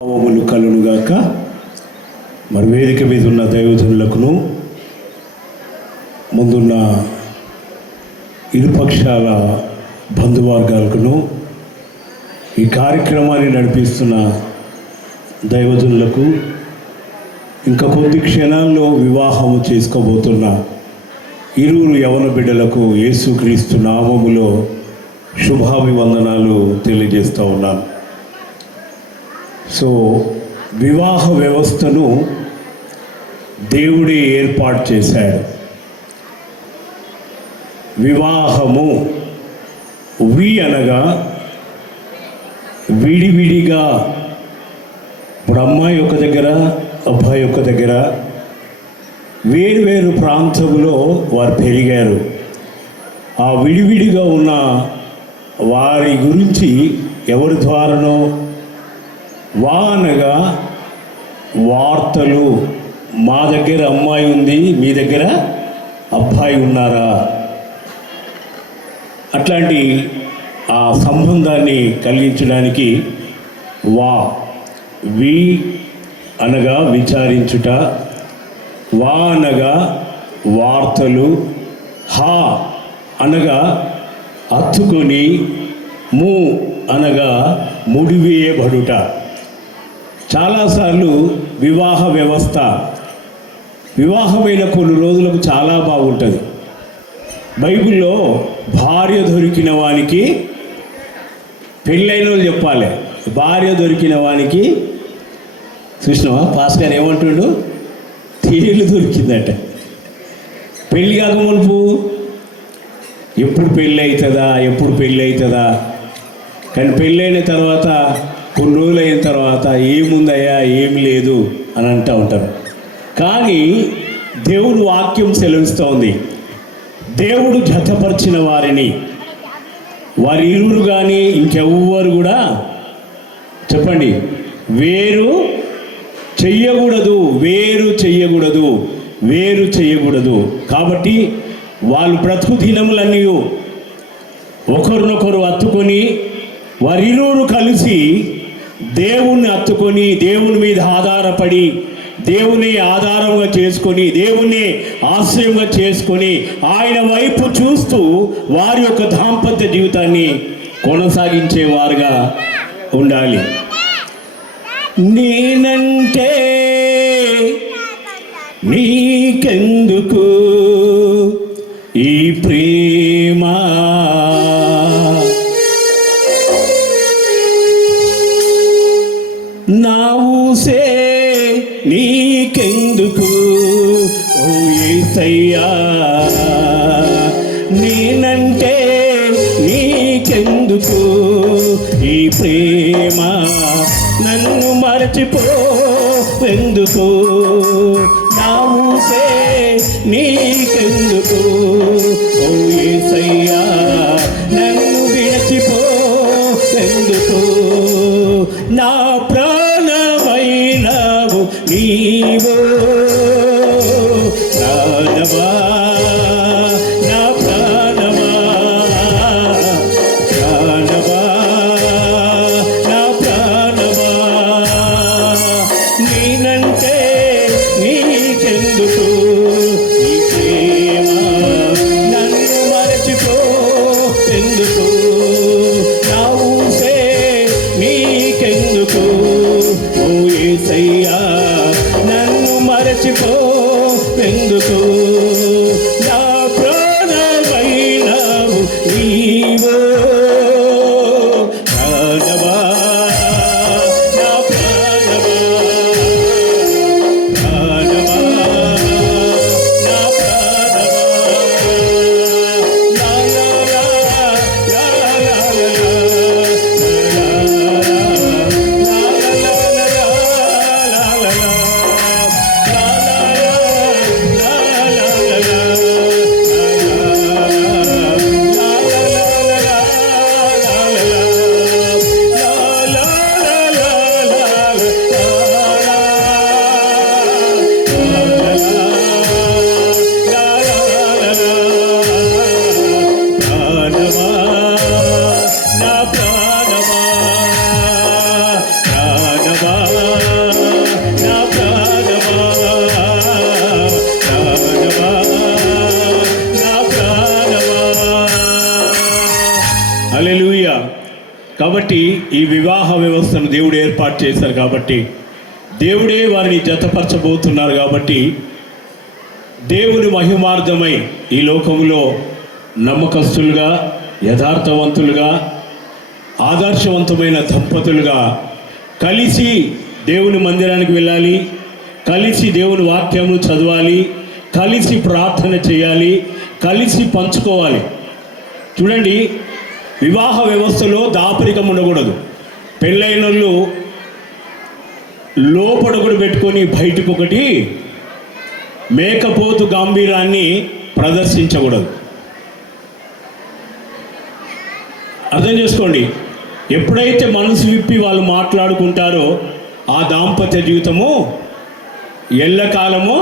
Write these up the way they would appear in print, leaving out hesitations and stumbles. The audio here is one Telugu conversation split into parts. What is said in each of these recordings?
భావములు కలుగుగాక. మరి వేదిక మీద ఉన్న దైవజనులకును ముందున్న ఇరుపక్షాల బంధువర్గాలకును ఈ కార్యక్రమాన్ని నడిపిస్తున్న దైవజనులకు ఇంకా కొద్ది క్షణాల్లో వివాహము చేసుకోబోతున్న ఇరువురు యవన బిడ్డలకు యేసుక్రీస్తు నామములో శుభాభివందనాలు తెలియజేస్తూ ఉన్నాను. సో వివాహ వ్యవస్థను దేవుడే ఏర్పాటు చేశాడు. వివాహము అనగా విడివిడిగా, ఇప్పుడు అమ్మాయి ఒక దగ్గర అబ్బాయి ఒక దగ్గర వేరు ప్రాంతంలో వారు పెరిగారు. ఆ విడివిడిగా ఉన్న వారి గురించి ఎవరి ద్వారానో అనగా వార్తలు, మా దగ్గర అమ్మాయి ఉంది, మీ దగ్గర అబ్బాయి ఉన్నారా, అట్లాంటి ఆ సంబంధాన్ని కలిగించడానికి వి అనగా విచారించుట, అనగా వార్తలు, అనగా అత్తుకొని, అనగా ముడివేయబడుట. చాలాసార్లు వివాహ వ్యవస్థ వివాహమైన కొన్ని రోజులకు చాలా బాగుంటుంది. బైబిల్లో భార్య దొరికిన వానికి, పెళ్ళైన వాళ్ళు చెప్పాలి, భార్య దొరికిన వానికి చూసినావా పాస్ గారు ఏమంటుండు, తేలు దొరికిందట. పెళ్ళి కాక మునుపు ఎప్పుడు పెళ్ళి అవుతుందా, కానీ పెళ్ళైన తర్వాత కొన్ని రోజులు అయిన తర్వాత ఏముందయ్యా ఏమి లేదు అని అంటూ ఉంటారు. కానీ దేవుడు వాక్యం సెలవిస్తూ ఉంది, దేవుడు జతపరిచిన వారిని, వారి ఇరువురు కానీ ఇంకెవ్వరు కూడా చెప్పండి వేరు చెయ్యకూడదు. కాబట్టి వాళ్ళు బ్రతుకు దినములన్నీ ఒకరినొకరు హత్తుకొని వారిరువురు కలిసి దేవుణ్ణి హత్తుకొని, దేవుని మీద ఆధారపడి, దేవుని ఆధారంగా చేసుకొని, దేవుణ్ణి ఆశ్రయంగా చేసుకొని, ఆయన వైపు చూస్తూ వారి యొక్క దాంపత్య జీవితాన్ని కొనసాగించేవారుగా ఉండాలి. నేనంటే నీకెందుకు ఈ ప్రేమ, నా ఊసే నీకెందుకు ఓ యేసయ్యా, నేనంటే నీకెందుకు ఈ ప్రేమ, నన్ను మరచిపోవెందుకు, నా ఊసే నీకెందుకు ఓ యేసయ్యా, నన్ను విడిచిపోవెందుకు, నా ప్రాణమైనవు నీవు, ప్రాణమా నా ప్రాణమా, ప్రాణమా నా ప్రాణమా, నేనంటే నీకెందుకు ఈ ప్రేమ, నన్ను మరచిపోవెందుకు, నా ఊసే నీకెందుకు ఓ యేసయ్యా, నన్ను మరచిపోవెందుకు, నా ప్రాణమైనవు నీవు, ప్రాణమా నా ప్రాణమా, ప్రాణమా నా ప్రాణమా, లా లా లా లా లా లా లా లా. ఈ వివాహ వ్యవస్థను దేవుడు ఏర్పాటు చేశారు కాబట్టి, దేవుడే వారిని జతపరచబోతున్నారు కాబట్టి, దేవుని మహిమార్థమై ఈ లోకంలో నమ్మకస్తులుగా, యథార్థవంతులుగా, ఆదర్శవంతమైన దంపతులుగా కలిసి దేవుని మందిరానికి వెళ్ళాలి, కలిసి దేవుని వాక్యమును చదవాలి, కలిసి ప్రార్థన చేయాలి, కలిసి పంచుకోవాలి. చూడండి, వివాహ వ్యవస్థలో దాపరికం ఉండకూడదు. పెళ్ళైన వాళ్ళు లోపల ఒకటి పెట్టుకొని బయటకు ఒకటి మేకపోతు గాంభీర్యాన్ని ప్రదర్శించకూడదు. అర్థం చేసుకోండి. ఎప్పుడైతే మనసు విప్పి వాళ్ళు మాట్లాడుకుంటారో ఆ దాంపత్య జీవితము ఎల్లకాలము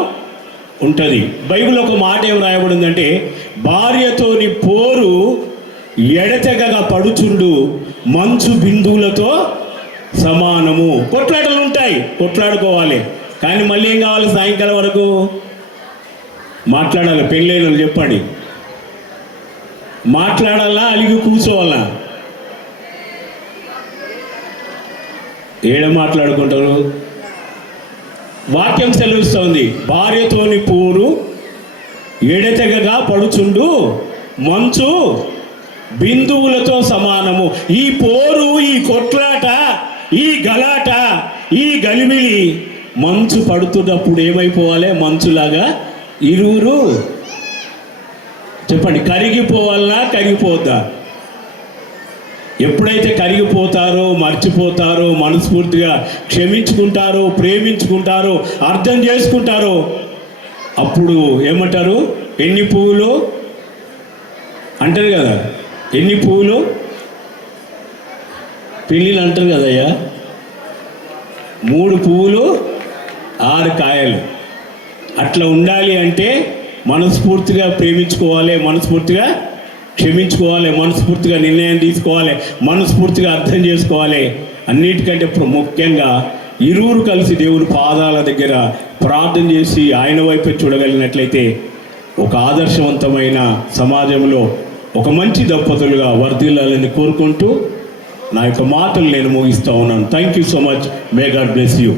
ఉంటుంది. బైబిల్ ఒక మాట ఏం రాయబడిందంటే, భార్యతోని పోరు ఎడతెగగా పడుచుండు మంచు బిందువులతో సమానము. కొట్లాటలు ఉంటాయి, కొట్లాడుకోవాలి, కానీ మళ్ళీ ఏం కావాలి? సాయంకాలం వరకు మాట్లాడాలి. పెళ్ళైన వాళ్ళు చెప్పండి, మాట్లాడాలా అలిగి కూర్చోవాలా? ఏడ మాట్లాడుకుంటారు? వాక్యం సెలవిస్తోంది, భార్యతోని పోరు ఎడతెగగా పడుచుండు మంచు బిందువులతో సమానము. ఈ పోరు, ఈ కొట్లాట, ఈ గలాట, ఈ గలిమిలి మంచు పడుతున్నప్పుడు ఏమైపోవాలి? మంచులాగా ఇరువురు చెప్పండి, కరిగిపోవాలా కరిగిపోద్దా? ఎప్పుడైతే కరిగిపోతారో, మర్చిపోతారో, మనస్ఫూర్తిగా క్షమించుకుంటారో, ప్రేమించుకుంటారో, అర్థం చేసుకుంటారో, అప్పుడు ఏమంటారు? ఎన్ని పువ్వులు అంటారు కదా, ఎన్ని పువ్వులు పెళ్ళిళ్ళు అంటారు కదయ్యా, 3 పువ్వులు 6 కాయలు. అట్లా ఉండాలి అంటే మనస్ఫూర్తిగా ప్రేమించుకోవాలి, మనస్ఫూర్తిగా క్షమించుకోవాలి, మనస్ఫూర్తిగా నిర్ణయం తీసుకోవాలి, మనస్ఫూర్తిగా అర్థం చేసుకోవాలి. అన్నిటికంటే ముఖ్యంగా ఇరువురు కలిసి దేవుని పాదాల దగ్గర ప్రార్థన చేసి ఆయన వైపు చూడగలిగినట్లయితే ఒక ఆదర్శవంతమైన సమాజంలో ఒక మంచి దంపతులుగా వర్ధిల్లాలని కోరుకుంటూ నా యొక్క మాటలు నేను ముగిస్తూ ఉన్నాను. Thank you so much. May God bless you.